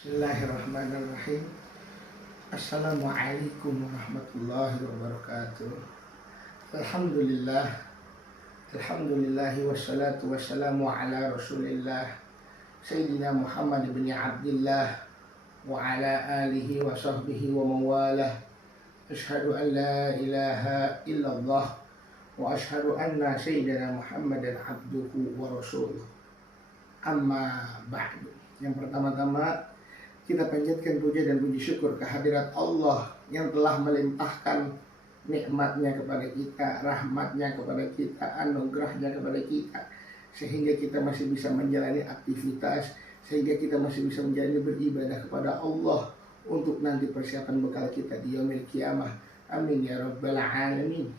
Bismillahirrahmanirrahim. Assalamualaikum warahmatullahi wabarakatuh. Alhamdulillah. Alhamdulillahi wassalatu wassalamu ala rasulillah Sayyidina Muhammad bin Abdullah wa ala alihi wa sahbihi wa mawalah. Ashhadu an la ilaha illallah wa ashhadu anna Sayyidina Muhammadan abduhu wa rasuluh. Amma ba'du. Yang pertama-tama kita panjatkan puja dan puji syukur kehadirat Allah yang telah melimpahkan nikmatnya kepada kita, rahmatnya kepada kita, anugerahnya kepada kita, sehingga kita masih bisa menjalani aktivitas, sehingga kita masih bisa menjalani beribadah kepada Allah untuk nanti persiapan bekal kita di yaumil qiyamah. Amin ya rabbal alamin.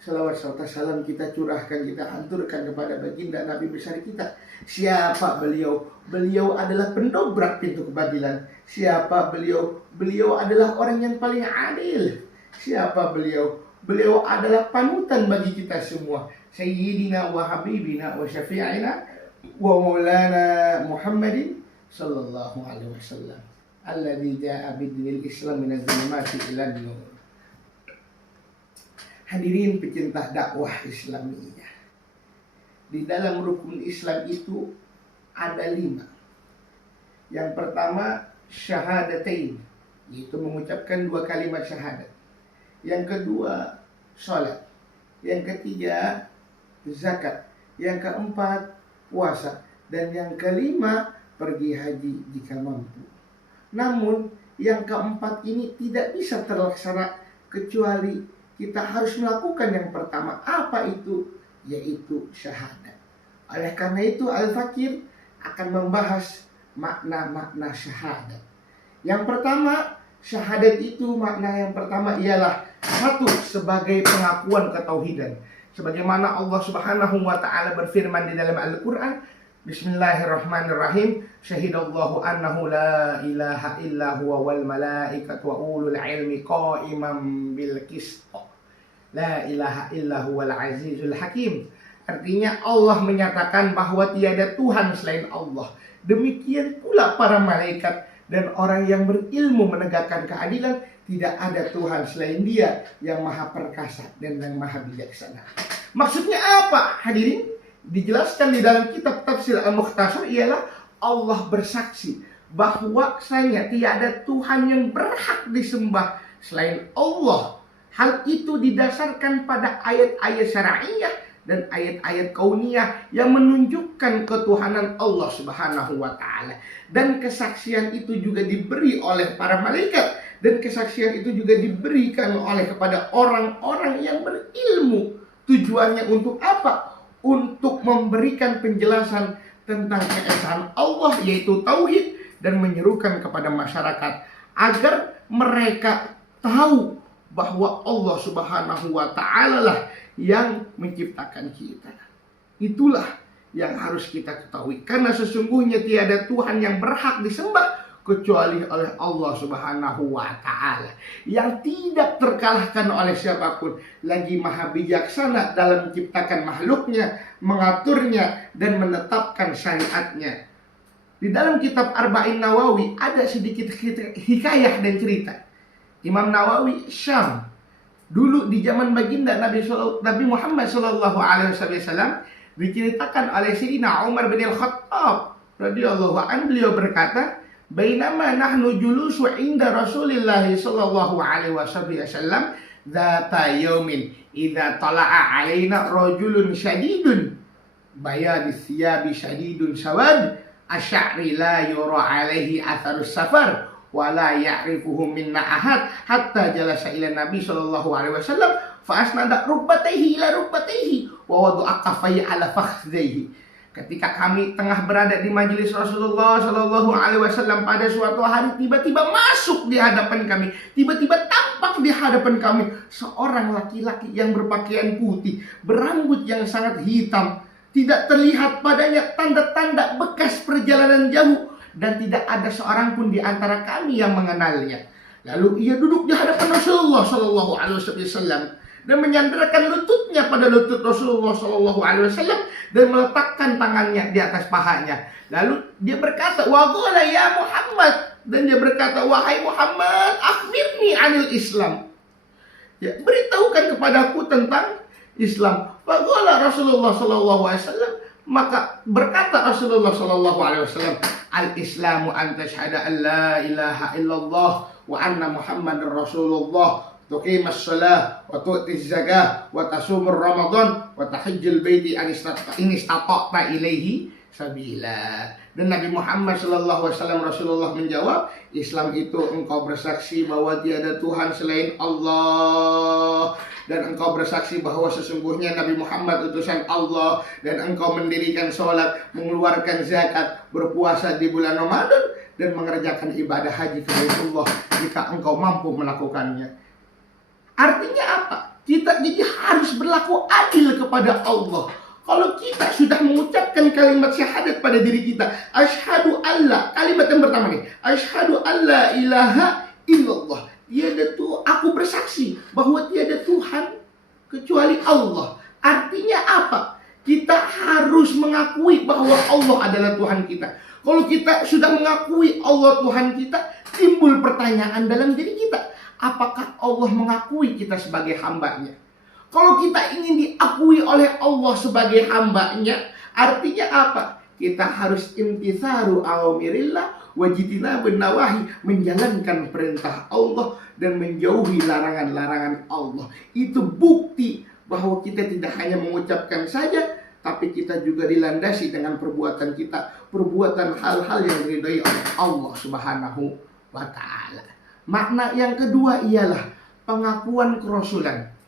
Salawat serta salam kita curahkan, kita haturkan kepada baginda Nabi besar kita. Siapa beliau? Beliau adalah pendobrak pintu keadilan. Siapa beliau? Beliau adalah orang yang paling adil. Siapa beliau? Beliau adalah panutan bagi kita semua. Sayyidina wa habibina wa syafi'ina wa maulana Muhammadin sallallahu alaihi wasallam. Alladzi ja'a bidinil Islam minaz zulumati ilan nur. Hadirin pecinta dakwah Islamiyah. Di dalam rukun Islam itu ada 5. Yang pertama syahadatain, yaitu mengucapkan 2 kalimat syahadat. Yang kedua sholat. Yang ketiga zakat. Yang keempat puasa. Dan yang kelima pergi haji jika mampu. Namun yang keempat ini tidak bisa terlaksana kecuali kita harus melakukan yang pertama. Apa itu? Yaitu syahadat. Oleh karena itu Al-Fakir akan membahas makna-makna syahadat. Yang pertama, syahadat itu makna yang pertama ialah satu, sebagai pengakuan ketauhidan. Sebagaimana Allah Subhanahu wa taala berfirman di dalam Al-Qur'an, Bismillahirrahmanirrahim. Syahidallahu annahu la ilaha illa huwa wal malaikatu wa ulul ilmi qa'iman bil qist. La ilaha illa huwal azizul hakim. Artinya Allah menyatakan bahwa tiada Tuhan selain Allah. Demikian pula para malaikat dan orang yang berilmu menegakkan keadilan. Tidak ada Tuhan selain Dia yang maha perkasa dan yang maha bijaksana. Maksudnya apa, hadirin? Dijelaskan di dalam kitab Tafsir Al-Mukhtasar ialah Allah bersaksi bahwa tiada Tuhan yang berhak disembah selain Allah. Hal itu didasarkan pada ayat-ayat syar'iyah dan ayat-ayat kauniyah yang menunjukkan ketuhanan Allah Subhanahu wa taala. Dan kesaksian itu juga diberi oleh para malaikat, dan kesaksian itu juga diberikan oleh kepada orang-orang yang berilmu. Tujuannya untuk apa? Untuk memberikan penjelasan tentang keesaan Allah, yaitu tauhid, dan menyerukan kepada masyarakat agar mereka tahu bahwa Allah Subhanahu wa ta'ala lah yang menciptakan kita. Itulah yang harus kita ketahui. Karena sesungguhnya tiada Tuhan yang berhak disembah kecuali oleh Allah Subhanahu wa ta'ala, yang tidak terkalahkan oleh siapapun, lagi maha bijaksana dalam menciptakan makhluknya, mengaturnya, dan menetapkan syariatnya. Di dalam kitab Arba'in Nawawi ada sedikit hikayah dan cerita. Imam Nawawi Syam, dulu di zaman baginda Nabi Muhammad SAW, diceritakan oleh Sayyidina Umar bin Al-Khattab radhiyallahu anhu, beliau berkata, "Bainama nahnu julusu inda Rasulillah sallallahu alaihi wasallam, dzata yaumin idza tala'a alaina rajulun syadidun bayadis thiyabi syadidun sawad asy'ari la yura alaihi atharus safar wa la ya'rifuhu minna ahad hatta jalasa ila Nabi sallallahu alaihi wasallam fa asnada rukbatayhi ila rukbatayhi wa wada'a kaffayhi ala fakhdzayhi." Ketika kami tengah berada di majelis Rasulullah sallallahu alaihi wasallam pada suatu hari, tiba-tiba masuk di hadapan kami, tiba-tiba tampak di hadapan kami seorang laki-laki yang berpakaian putih, berambut yang sangat hitam, tidak terlihat padanya tanda-tanda bekas perjalanan jauh, dan tidak ada seorang pun di antara kami yang mengenalnya. Lalu ia duduk di hadapan Rasulullah sallallahu alaihi wasallam dan menyandarkan lututnya pada lutut Rasulullah sallallahu alaihi wasallam dan meletakkan tangannya di atas pahanya. Lalu dia berkata, "Wa qala ya Muhammad," Dan dia berkata, wahai Muhammad, akhbirni anil Islam. Ya, beritahukan kepadaku tentang Islam. Faqala Rasulullah sallallahu alaihi wasallam, maka berkata Rasulullah sallallahu alaihi wasallam, al-Islamu an tashhada an la ilaha illallah wa anna Muhammadar Rasulullah, tuqimas shalah wa tu'tiz zakah wa tasumur ramadan wa tahajjul baiti in istata'ta ilaihi sabila. Dan Nabi Muhammad sallallahu alaihi wasallam Rasulullah menjawab, Islam itu engkau bersaksi bahwa tiada Tuhan selain Allah, dan engkau bersaksi bahwa sesungguhnya Nabi Muhammad utusan Allah, dan engkau mendirikan sholat, mengeluarkan zakat, berpuasa di bulan Ramadan, dan mengerjakan ibadah haji ke Baitullah jika engkau mampu melakukannya. Artinya apa? Kita jadi harus berlaku adil kepada Allah. Kalau kita sudah mengucapkan kalimat syahadat pada diri kita, asyhadu alla, kalimat yang pertama nih, asyhadu alla ilaha illallah, aku bersaksi bahwa tiada Tuhan kecuali Allah. Artinya apa? Kita harus mengakui bahwa Allah adalah Tuhan kita. Kalau kita sudah mengakui Allah Tuhan kita, timbul pertanyaan dalam diri kita, apakah Allah mengakui kita sebagai hambanya? Kalau kita ingin diakui oleh Allah sebagai hambanya, artinya apa? Kita harus imtitharu awamirillah wajtinabun nawahi, menjalankan perintah Allah dan menjauhi larangan-larangan Allah. Itu bukti bahwa kita tidak hanya mengucapkan saja, tapi kita juga dilandasi dengan perbuatan kita, perbuatan hal-hal yang diridhai oleh Allah Subhanahu wa ta'ala. Makna yang kedua ialah pengakuan kerasulan.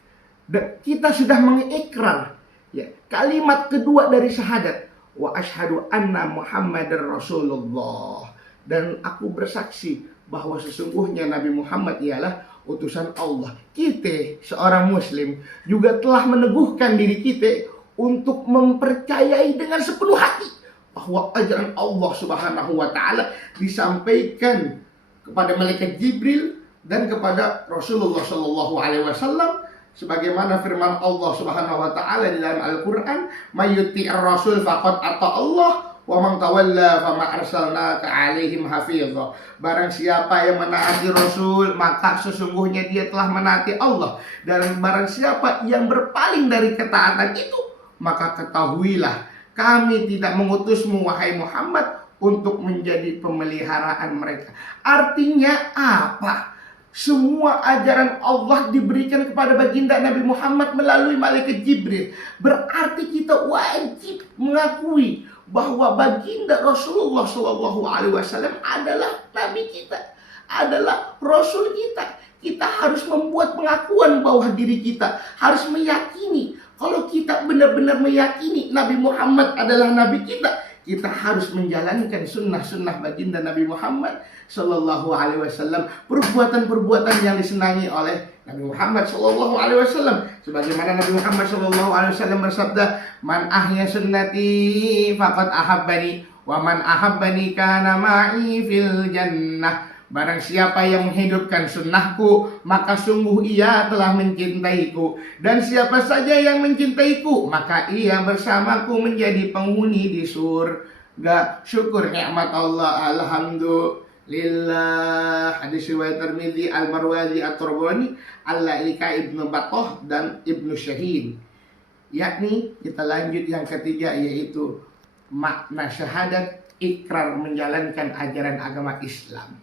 Kita sudah mengikrar, ya, kalimat kedua dari syahadat, wa asyhadu anna Muhammadar Rasulullah, dan aku bersaksi bahwa sesungguhnya Nabi Muhammad ialah utusan Allah. Kita seorang muslim juga telah meneguhkan diri kita untuk mempercayai dengan sepenuh hati bahwa ajaran Allah Subhanahu wa ta'ala disampaikan kepada malaikat Jibril dan kepada Rasulullah sallallahu alaihi wasallam, sebagaimana firman Allah Subhanahu wa ta'ala di dalam Al-Qur'an, mayyuti'ir rasul faqad ata Allah wa man tawalla fama arsalnaka 'alaihim hafizha. Barang siapa yang menaati Rasul, maka sesungguhnya dia telah menaati Allah, dan barang siapa yang berpaling dari ketaatan itu, maka ketahuilah kami tidak mengutusmu wahai Muhammad untuk menjadi pemeliharaan mereka. Artinya apa? Semua ajaran Allah diberikan kepada baginda Nabi Muhammad melalui malaikat Jibril. Berarti kita wajib mengakui bahwa baginda Rasulullah SAW adalah Nabi kita, adalah Rasul kita. Kita harus membuat pengakuan bahwa diri kita harus meyakini. Kalau kita benar-benar meyakini Nabi Muhammad adalah Nabi kita harus menjalankan sunnah-sunnah baginda Nabi Muhammad Sallallahu Alaihi Wasallam, perbuatan-perbuatan yang disenangi oleh Nabi Muhammad Sallallahu Alaihi Wasallam. Sebagaimana Nabi Muhammad Sallallahu Alaihi Wasallam bersabda, man ahya sunnati faqad ahabbani, wa man ahabbani kana ma'i fil jannah. Barang siapa yang menghidupkan sunnahku, maka sungguh ia telah mencintaiku. Dan siapa saja yang mencintaiku, maka ia bersamaku menjadi penghuni di surga. Syukur nikmat Allah, alhamdulillah. Hadis riwayat Tirmidzi, Al-Marwazi, At-Tabrani, Al-Laika, Ibnu Battah, dan Ibnu Syahin. Yakni kita lanjut yang ketiga, yaitu makna syahadat, ikrar menjalankan ajaran agama Islam.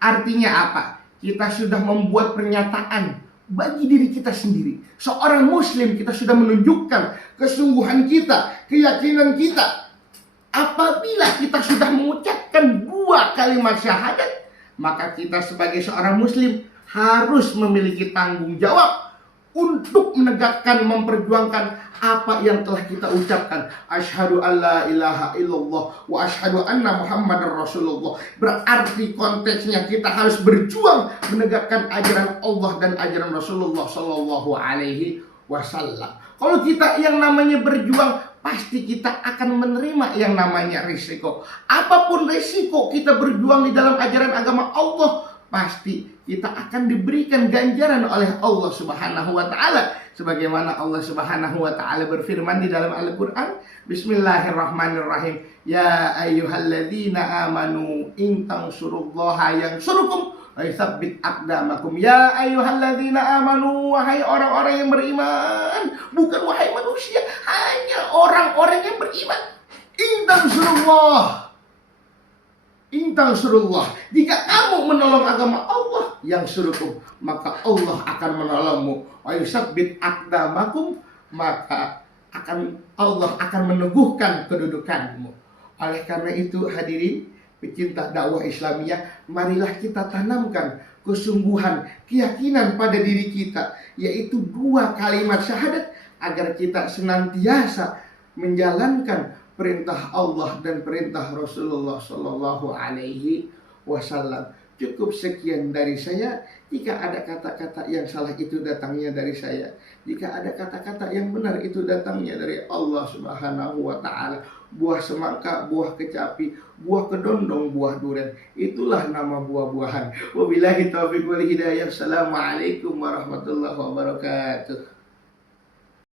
Artinya apa? Kita sudah membuat pernyataan bagi diri kita sendiri. Seorang muslim, kita sudah menunjukkan kesungguhan kita, keyakinan kita. Apabila kita sudah mengucapkan dua kalimat syahadat, maka kita sebagai seorang muslim harus memiliki tanggung jawab untuk menegakkan, memperjuangkan apa yang telah kita ucapkan. Asyhadu alla ilaha illallah wa asyhadu anna Muhammadar Rasulullah. Berarti konteksnya kita harus berjuang menegakkan ajaran Allah dan ajaran Rasulullah sallallahu alaihi wasallam. Kalau kita yang namanya berjuang, pasti kita akan menerima yang namanya risiko. Apapun risiko kita berjuang di dalam ajaran agama Allah, pasti kita akan diberikan ganjaran oleh Allah Subhanahu wa taala, sebagaimana Allah Subhanahu wa taala berfirman di dalam Al-Qur'an, Bismillahirrahmanirrahim, ya ayyuhalladzina amanu in tansurullaha yansurukum wa yutsabbit aqdamakum. Ya ayyuhalladzina amanu, wahai orang-orang yang beriman, bukan wahai manusia, hanya orang-orang yang beriman. In tansurullah, jika kamu menolong agama Allah, yang suruhkum, maka Allah akan menolongmu. Wa yusabbit aqdamakum, maka Allah akan meneguhkan kedudukanmu. Oleh karena itu hadirin pecinta dakwah Islamiyah, marilah kita tanamkan kesungguhan, keyakinan pada diri kita, yaitu 2 kalimat syahadat, agar kita senantiasa menjalankan perintah Allah dan perintah Rasulullah Sallallahu Alaihi Wasallam. Cukup sekian dari saya. Jika ada kata-kata yang salah, itu datangnya dari saya. Jika ada kata-kata yang benar, itu datangnya dari Allah Subhanahu wa taala. Buah semangka, buah kecapi, buah kedondong, buah durian, itulah nama buah-buahan. Wabillahi taufiq wal hidayah. Assalamualaikum warahmatullahi wabarakatuh.